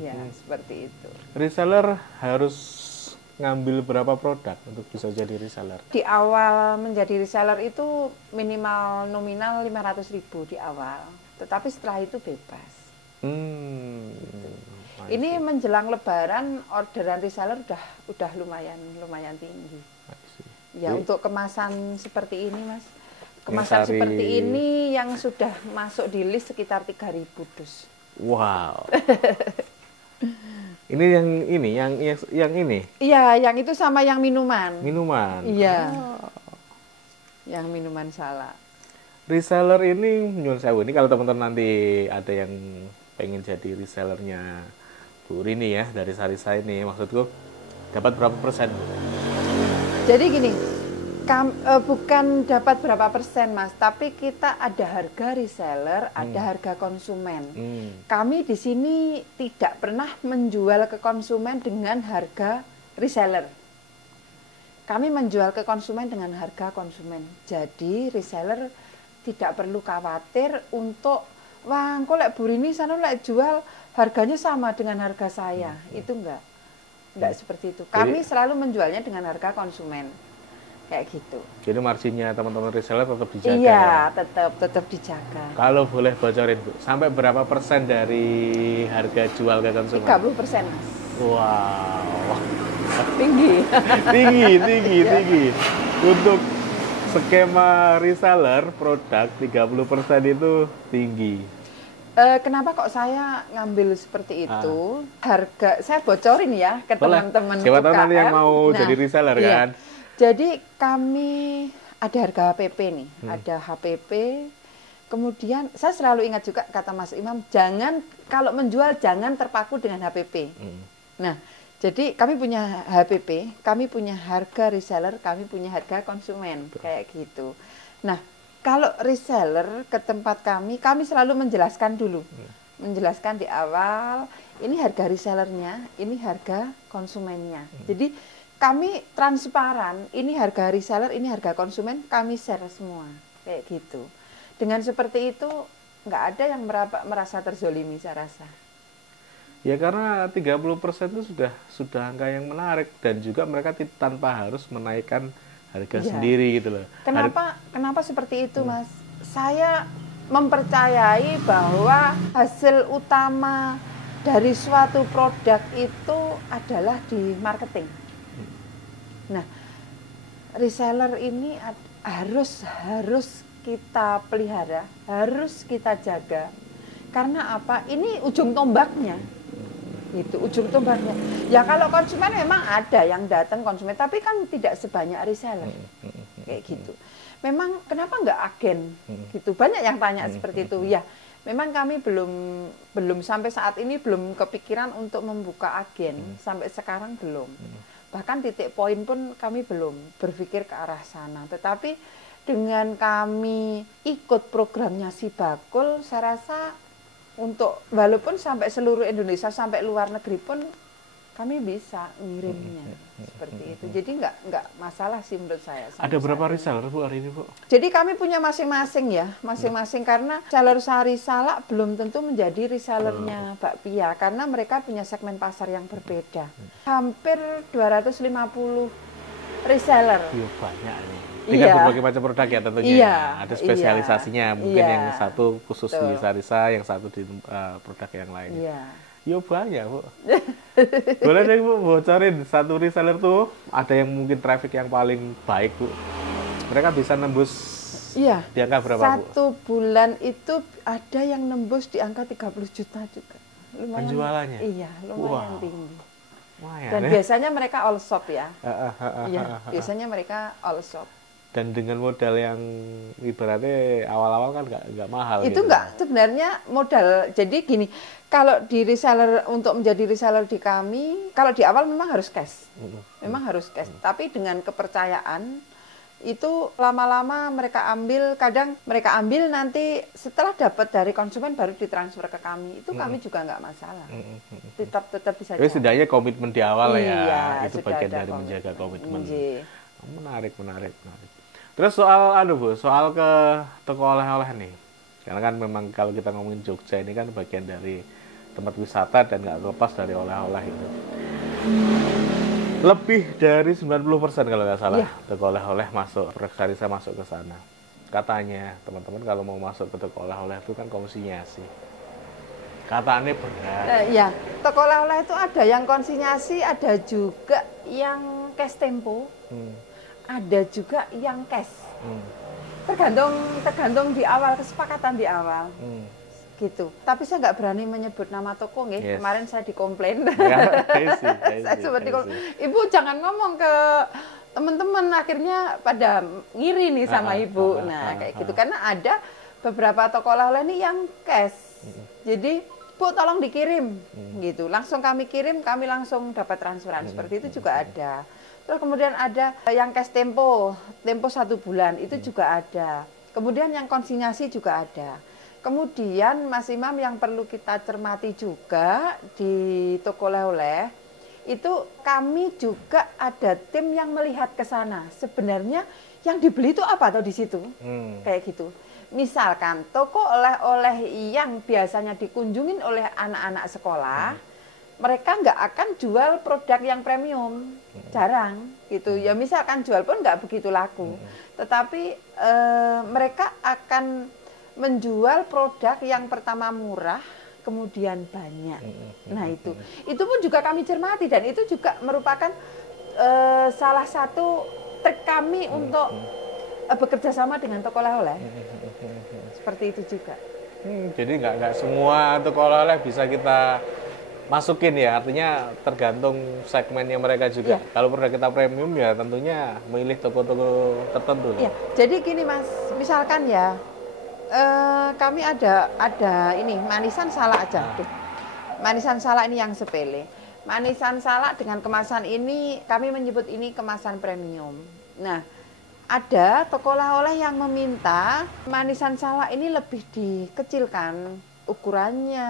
Iya, seperti itu. Reseller harus ngambil berapa produk untuk bisa jadi reseller? Di awal menjadi reseller itu minimal nominal 500.000 di awal. Tetapi setelah itu bebas. Ini menjelang Lebaran orderan reseller udah lumayan tinggi. Ya, untuk kemasan seperti ini, Mas. Kemasan seperti ini yang sudah masuk di list sekitar 3.000 dus. Wow. Ini yang ini. Iya, yang itu sama yang minuman. Minuman. Iya. Yang minuman salak. Reseller ini nyun sewu. Ini kalau teman-teman nanti ada yang pengen jadi resellernya Bu Rini ya dari Sarisa ini, maksudku dapat berapa persen? Jadi gini, bukan dapat berapa persen, Mas, tapi kita ada harga reseller, ada harga konsumen. Kami di sini tidak pernah menjual ke konsumen dengan harga reseller. Kami menjual ke konsumen dengan harga konsumen. Jadi reseller tidak perlu khawatir untuk wah, kok lek Bu Rini sana lek jual harganya sama dengan harga saya. Itu enggak seperti itu. Kami selalu menjualnya dengan harga konsumen. Kayak gitu. Jadi marginnya teman-teman reseller tetap dijaga. Iya, ya? tetap dijaga. Kalau boleh bocorin, Bu, sampai berapa persen dari harga jual ke konsumen? 30%, Mas. Wow. Tinggi. tinggi. Untuk skema reseller produk 30% itu tinggi. Kenapa kok saya ngambil seperti itu? Harga saya bocorin ya ke teman-teman siapa tahu UKM. nanti yang mau jadi reseller iya. kan. Jadi kami ada harga HPP nih, ada HPP. Kemudian saya selalu ingat juga kata Mas Imam, jangan kalau menjual jangan terpaku dengan HPP. Nah, jadi kami punya HPP, kami punya harga reseller, kami punya harga konsumen, kayak gitu. Nah, kalau reseller ke tempat kami selalu menjelaskan dulu. Menjelaskan di awal, ini harga resellernya, ini harga konsumennya. Jadi kami transparan, ini harga reseller, ini harga konsumen, kami share semua. Kayak gitu. Dengan seperti itu, nggak ada yang merasa terzolimi, saya rasa. Ya karena 30% itu sudah angka yang menarik dan juga mereka tanpa harus menaikkan harga sendiri gitu loh. Kenapa seperti itu, Mas? Saya mempercayai bahwa hasil utama dari suatu produk itu adalah di marketing. Nah, reseller ini harus kita pelihara, harus kita jaga. Karena apa? Ini ujung tombaknya. Itu ujung tombaknya. Ya kalau konsumen memang ada yang datang konsumen, tapi kan tidak sebanyak reseller. Kayak gitu. Memang kenapa nggak agen? Gitu. Banyak yang tanya seperti itu. Ya, memang kami belum sampai saat ini belum kepikiran untuk membuka agen. Sampai sekarang belum. Bahkan titik poin pun kami belum berpikir ke arah sana. Tetapi dengan kami ikut programnya Sibakul, saya rasa untuk walaupun sampai seluruh Indonesia, sampai luar negeri pun kami bisa ngirimnya seperti itu. Jadi nggak masalah sih menurut saya. Ada berapa reseller Bu hari ini Bu? Jadi kami punya masing-masing ya, masing-masing karena reseller Sari Salak belum tentu menjadi resellernya Mbak Pia karena mereka punya segmen pasar yang berbeda. Hampir 250 reseller. Iya banyak nih. Dengan berbagai macam produk ya tentunya. Iya, ada spesialisasinya. Mungkin yang satu khusus di Sarisa, yang satu di produk yang lain. Iya. Yo banyak Bu. Boleh deh Bu bocorin satu reseller tuh ada yang mungkin traffic yang paling baik Bu. Mereka bisa nembus di angka berapa Bu? Satu bulan itu ada yang nembus di angka 30 juta juga. Lumayan. Penjualannya? Iya, lumayan tinggi. Lumayan, dan biasanya mereka all shop ya. Iya, biasanya mereka all shop. Dan dengan modal yang ibaratnya awal-awal kan nggak mahal. Itu gitu. nggak sebenarnya modal. Jadi gini, kalau di reseller untuk menjadi reseller di kami, kalau di awal memang harus cash, memang harus cash. Tapi dengan kepercayaan itu lama-lama mereka ambil, kadang mereka ambil nanti setelah dapat dari konsumen baru ditransfer ke kami. Itu kami juga nggak masalah. Tetap bisa Jadi setidaknya komitmen di awal iya, ya. Itu bagian dari komitmen. menjaga komitmen. Iya. Menarik. Terus soal Bu, soal ke toko oleh-oleh nih. Karena kan memang kalau kita ngomongin Jogja ini kan bagian dari tempat wisata dan nggak lepas dari oleh-oleh itu. Lebih dari 90% kalau nggak salah toko oleh-oleh masuk, Praksarisa masuk ke sana. Katanya teman-teman kalau mau masuk ke toko oleh-oleh itu kan konsinyasi. Katanya benar. Ya, toko oleh-oleh itu ada yang konsinyasi, ada juga yang cash tempo, ada juga yang cash. Tergantung di awal, kesepakatan di awal. Gitu. Tapi saya nggak berani menyebut nama toko, nggih. Yes. Kemarin saya dikomplain. Saya seperti Ibu jangan ngomong ke teman-teman, akhirnya pada ngiri nih sama Ibu. Nah, kayak gitu. Karena ada beberapa toko oleh-oleh ini yang cash. Jadi, Bu tolong dikirim gitu. Langsung kami kirim, kami langsung dapat transferan. Seperti itu juga ada. Terus kemudian ada yang cash tempo 1 bulan, itu juga ada. Kemudian yang konsinyasi juga ada. Kemudian Mas Imam yang perlu kita cermati juga di toko oleh-oleh, itu kami juga ada tim yang melihat ke sana. Sebenarnya yang dibeli itu apa atau di situ? Kayak gitu. Misalkan toko oleh-oleh yang biasanya dikunjungin oleh anak-anak sekolah, mereka nggak akan jual produk yang premium, jarang gitu. Ya misalkan jual pun nggak begitu laku. Tetapi mereka akan menjual produk yang pertama murah, kemudian banyak. Nah itu pun juga kami cermati dan itu juga merupakan salah satu trik kami untuk bekerja sama dengan toko oleh-oleh. Seperti itu juga. Jadi nggak semua toko oleh-oleh bisa kita masukin ya, artinya tergantung segmennya mereka juga. Kalau produk kita premium ya tentunya memilih toko-toko tertentu. Iya, jadi gini Mas, misalkan ya. Kami ada ini manisan salak aja tuh. Manisan salak ini yang sepele. Manisan salak dengan kemasan ini kami menyebut ini kemasan premium. Nah, ada toko oleh-oleh yang meminta manisan salak ini lebih dikecilkan ukurannya,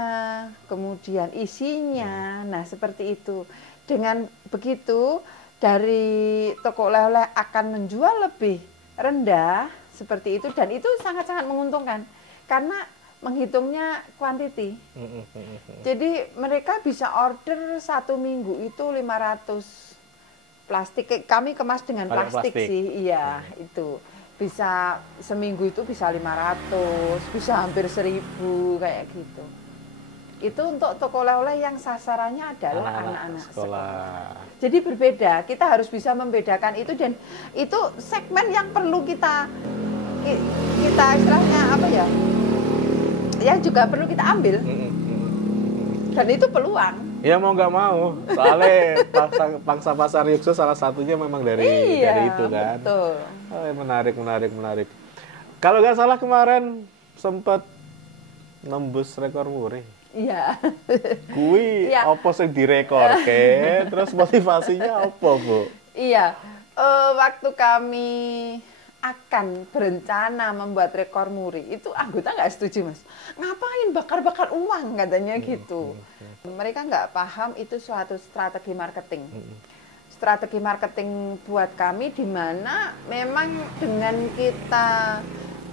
kemudian isinya. Nah, seperti itu. Dengan begitu dari toko oleh-oleh akan menjual lebih rendah seperti itu, dan itu sangat-sangat menguntungkan karena menghitungnya quantity. Jadi mereka bisa order 1 minggu itu 500 plastik. Kami kemas dengan plastik sih, iya itu. Bisa seminggu itu bisa 500, bisa hampir 1000 kayak gitu. Itu untuk toko oleh-oleh yang sasarannya adalah anak-anak sekolah. Jadi berbeda, kita harus bisa membedakan itu, dan itu segmen yang perlu kita istilahnya apa ya? Ya juga perlu kita ambil. Dan itu peluang. Ya mau nggak mau, soalnya pangsa pasar Yogyakarta salah satunya memang dari itu kan. Betul. Oh, menarik. Kalau nggak salah kemarin sempat nembus rekor muri. Iya. Kui apa sing direkorke, terus motivasinya apa, Bu? Iya. Waktu kami akan berencana membuat rekor muri, itu anggota nggak setuju, Mas. Ngapain bakar-bakar uang, katanya gitu. Mereka nggak paham itu suatu strategi marketing. Strategi marketing buat kami, di mana memang dengan kita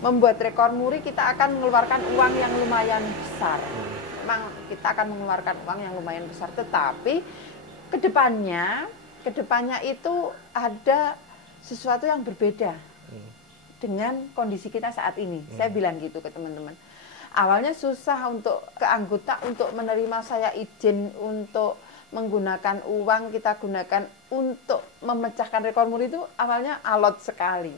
membuat rekor muri, kita akan mengeluarkan uang yang lumayan besar. Memang kita akan mengeluarkan uang yang lumayan besar, tetapi kedepannya itu ada sesuatu yang berbeda dengan kondisi kita saat ini. Saya bilang gitu ke teman-teman. Awalnya susah untuk ke anggota untuk menerima saya izin untuk menggunakan uang kita gunakan untuk memecahkan rekor muri, itu awalnya alot sekali.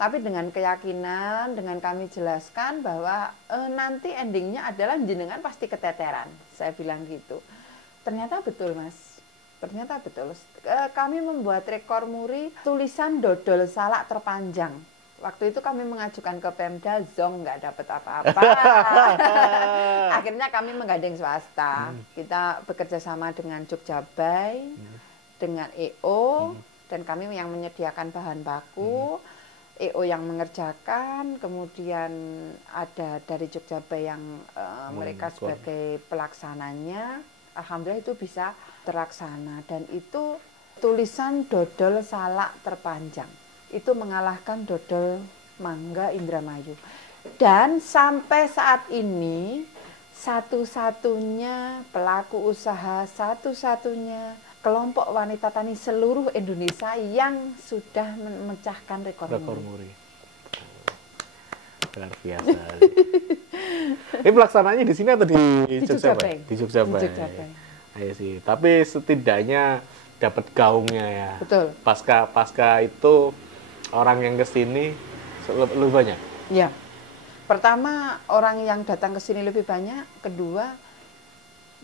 Tapi dengan keyakinan, dengan kami jelaskan bahwa nanti endingnya adalah jenengan pasti keteteran. Saya bilang gitu. Ternyata betul, Mas. Ternyata betul. Kami membuat rekor muri tulisan dodol salak terpanjang. Waktu itu kami mengajukan ke Pemda, zong nggak dapat apa-apa. Akhirnya kami menggandeng swasta. Kita bekerja sama dengan Jogjabai, dengan EO, dan kami yang menyediakan bahan baku. EO yang mengerjakan, kemudian ada dari Jogjabe yang mereka sebagai pelaksananya. Alhamdulillah itu bisa terlaksana, dan itu tulisan dodol salak terpanjang. Itu mengalahkan dodol mangga Indramayu. Dan sampai saat ini satu-satunya pelaku usaha, satu-satunya kelompok wanita tani seluruh Indonesia yang sudah memecahkan rekor muri. Luar biasa. Ini pelaksananya di sini atau di Jogjabe? Di Jogjabe. Ayo sih. Tapi setidaknya dapat gaungnya ya. Betul. Pasca itu orang yang kesini lebih banyak. Ya. Pertama, orang yang datang ke sini lebih banyak. Kedua,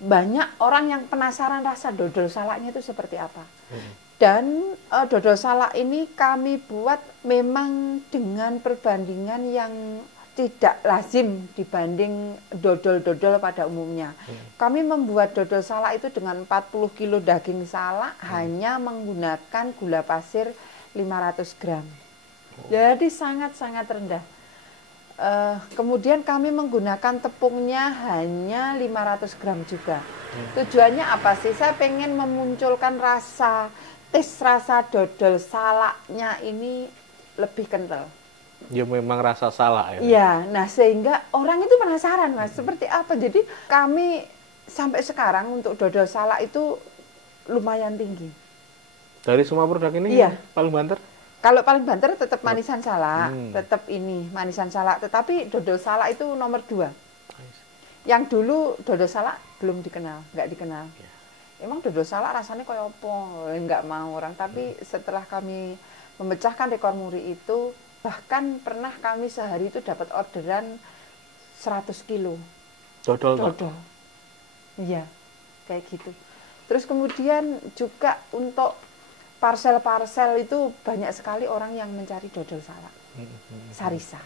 banyak orang yang penasaran rasa dodol salaknya itu seperti apa. Dan dodol salak ini kami buat memang dengan perbandingan yang tidak lazim dibanding dodol-dodol pada umumnya. Kami membuat dodol salak itu dengan 40 kilo daging salak hanya menggunakan gula pasir 500 gram. Jadi sangat-sangat rendah. Kemudian kami menggunakan tepungnya hanya 500 gram juga. Tujuannya apa sih? Saya pengen memunculkan rasa dodol salaknya ini lebih kental. Ya memang rasa salak ya. Iya, nah sehingga orang itu penasaran Mas, seperti apa. Jadi kami sampai sekarang untuk dodol salak itu lumayan tinggi. Dari semua produk ini paling banter? Kalau paling banter tetap manisan salak, tetap ini manisan salak. Tetapi dodol salak itu nomor 2. Yang dulu dodol salak belum dikenal, nggak dikenal. Emang dodol salak rasanya kayak apa? Nggak mau orang. Tapi setelah kami memecahkan rekor muri itu, bahkan pernah kami sehari itu dapat orderan 100 kilo. Dodol. Iya, kayak gitu. Terus kemudian juga untuk parsel-parsel itu banyak sekali orang yang mencari dodol salak, sarisa,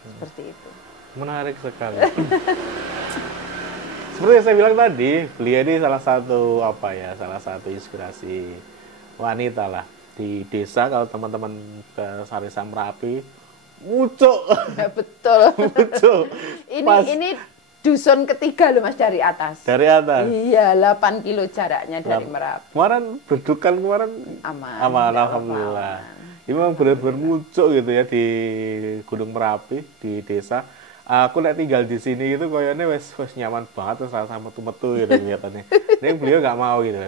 seperti itu. Menarik sekali. Seperti yang saya bilang tadi, beliau ini salah satu inspirasi wanita lah di desa. Kalau teman-teman ke Sarisa Merapi, mucuk. Betul. Mucuk. Ini dusun ketiga loh Mas dari atas. Dari atas? Iya, 8 kilo jaraknya dari Merapi. Kemarin berdukan aman, alhamdulillah. Ini memang benar-benar muncul gitu ya di Gunung Merapi, di desa. Aku tinggal di sini gitu kayaknya wes nyaman banget, terus sama metu-metu gitu kelihatannya. Ini beliau nggak mau gitu.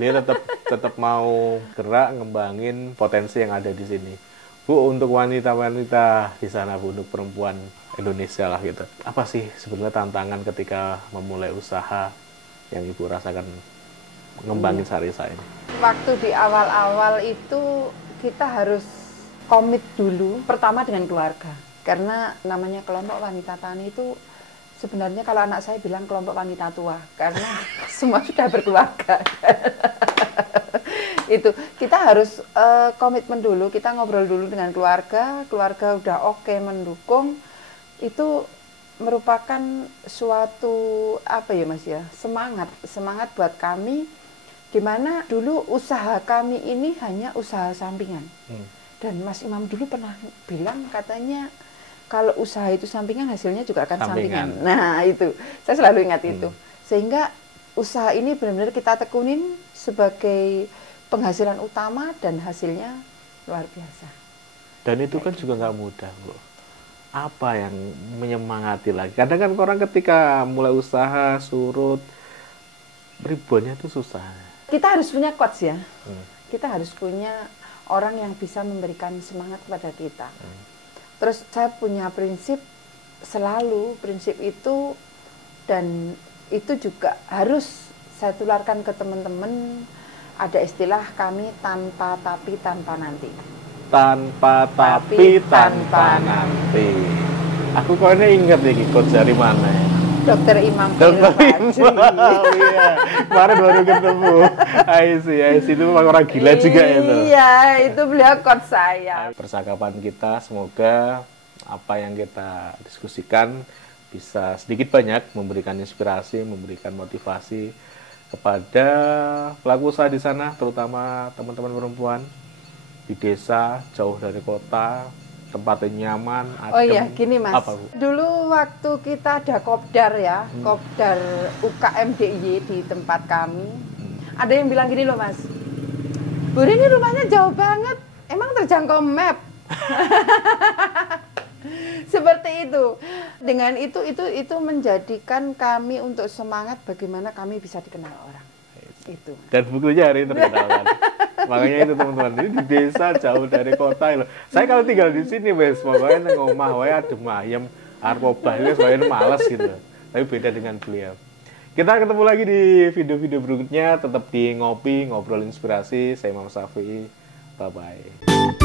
Beliau tetap mau gerak ngembangin potensi yang ada di sini. Bu, untuk wanita-wanita di sana, Bu, untuk perempuan Indonesia lah gitu. Apa sih sebetulnya tantangan ketika memulai usaha yang Ibu rasakan ngembangin Sarisa ini? Waktu di awal-awal itu kita harus komit dulu, pertama dengan keluarga. Karena namanya kelompok wanita tani itu sebenarnya kalau anak saya bilang kelompok wanita tua, karena semua sudah berkeluarga. Itu kita harus komitmen dulu, kita ngobrol dulu dengan keluarga udah oke, mendukung. Itu merupakan suatu Mas ya, semangat buat kami, dimana dulu usaha kami ini hanya usaha sampingan. Dan Mas Imam dulu pernah bilang, katanya kalau usaha itu sampingan, hasilnya juga akan sampingan. Nah itu, saya selalu ingat itu. Sehingga usaha ini benar-benar kita tekunin sebagai penghasilan utama, dan hasilnya luar biasa. Dan itu kan juga nggak mudah, Bu. Apa yang menyemangati lagi? Kadang kan orang ketika mulai usaha surut, ribuannya itu susah. Kita harus punya coach ya. Kita harus punya orang yang bisa memberikan semangat kepada kita. Terus saya punya prinsip itu, dan itu juga harus saya tularkan ke teman-teman. Ada istilah kami tanpa tapi tanpa nanti. Tanpa tapi tanpa nanti. Aku kok ini ingat nih coach dari mana ya? Dr. Imam. Iya, kemarin baru ketemu. Itu memang orang gila juga itu. Iya, itu beliau coach saya. Percakapan kita semoga apa yang kita diskusikan bisa sedikit banyak memberikan inspirasi, memberikan motivasi kepada pelaku usaha di sana, terutama teman-teman perempuan di desa jauh dari kota, tempatnya nyaman, adem. Oh iya, gini Mas. Apa, Bu? Dulu waktu kita ada kopdar ya, kopdar UKM DIY di tempat kami. Ada yang bilang gini loh Mas, Bu ini rumahnya jauh banget, emang terjangkau map? Seperti itu. Dengan itu menjadikan kami untuk semangat bagaimana kami bisa dikenal orang. Itu. Dan bukunya hari ini terkenal kan. Makanya itu teman-teman, ini di desa jauh dari kota loh. Saya kalau tinggal di sini wes pokoknya nang omah wae adem ayem arep obah wes wae males gitu. Tapi beda dengan beliau. Kita ketemu lagi di video-video berikutnya, tetap di Ngopi Ngobrol Inspirasi. Saya Imam Syafi'i. Bye bye.